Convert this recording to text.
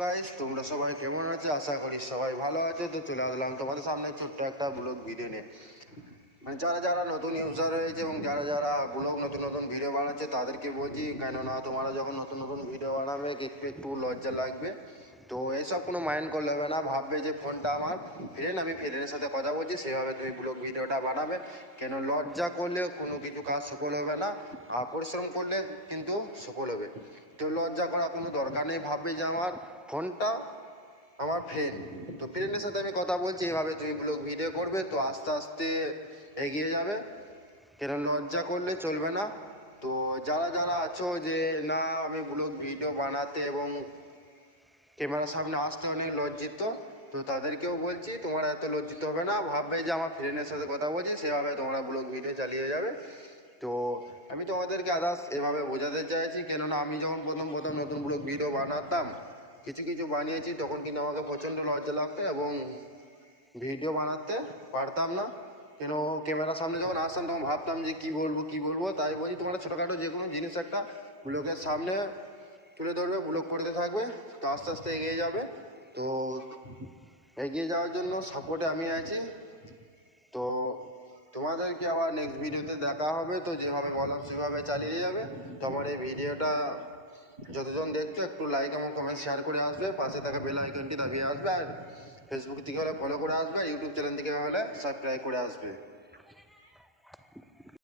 Guys, তোমরা সবাই কেমন আছো? আশা করি সবাই ভালো আছো। তো চলে আসলাম তোমাদের সামনে ছোট্ট একটা ব্লগ ভিডিও নিয়ে। যারা যারা নতুন ইউজার হয়েছে এবং যারা যারা ব্লগ নতুন নতুন ভিডিও বানাচ্ছে তাদেরকে বলছি, কেননা তোমরা যখন নতুন নতুন ভিডিও বানাবে একটু একটু লজ্জা লাগবে। তো এইসব কোনো মাইন্ড করলে হবে না। ভাববে যে ফোনটা আমার ফ্রেন্ড, আমি ফ্রেন্ডের সাথে কথা বলছি, সেভাবে তুমি ব্লগ ভিডিওটা বানাবে। কেন লজ্জা করলে কোনো কিছু কাজ সফল হবে না, আর পরিশ্রম করলে কিন্তু সফল হবে। তো লজ্জা করা কোনো দরকার নেই। ভাববে যে আমার ফোনটা আমার ফ্রেন্ড, তো ফ্রেন্ডের সাথে আমি কথা বলছি, এভাবে তুমি ব্লগ ভিডিও করবে তো আস্তে আস্তে এগিয়ে যাবে। কেন লজ্জা করলে চলবে না। তো যারা যারা আছো যে না আমি ব্লগ ভিডিও বানাতে এবং ক্যামেরার সামনে আসতে অনেক লজ্জিত, তো তাদেরকেও বলছি তোমরা এত লজ্জিত হবে না। ভাববে যে আমার ফ্রেন্ডের সাথে কথা বলছি, সেভাবে তোমরা ব্লগ ভিডিও চালিয়ে যাবে। তো আমি তোমাদেরকে আদার্স এভাবে বোঝাতে চাইছি, কেননা আমি যখন প্রথম প্রথম নতুন ব্লগ ভিডিও বানাতাম, কিছু কিছু বানিয়েছি, তখন কিন্তু আমাকে প্রচণ্ড লজ্জা লাগতো এবং ভিডিও বানাতে পারতাম না। কেন ক্যামেরার সামনে যখন আসতাম তখন ভাবতাম যে কী বলবো। তাই বলছি তোমরা ছোটোখাটো যে কোনো জিনিস একটা ব্লগের সামনে তুলে ধরবে, ব্লগ করতে থাকবে, তো আস্তে আস্তে এগিয়ে যাবে। তো এগিয়ে যাওয়ার জন্য সাপোর্টে আমি আছি। তো তোমাদেরকে আবার নেক্সট ভিডিওতে দেখা হবে। তো যেভাবে বললাম সেভাবে চালিয়ে যাবে। তো আমার এই ভিডিওটা যতজন দেখছো একটু লাইক এবং কমেন্ট শেয়ার করে আসবে, পাশে থাকা বেল আইকনটি দাবিয়ে আসবে, আর ফেসবুক থেকে হলে ফলো করে আসবে, ইউটিউব চ্যানেল থেকে হলে সাবস্ক্রাইব করে আসবে।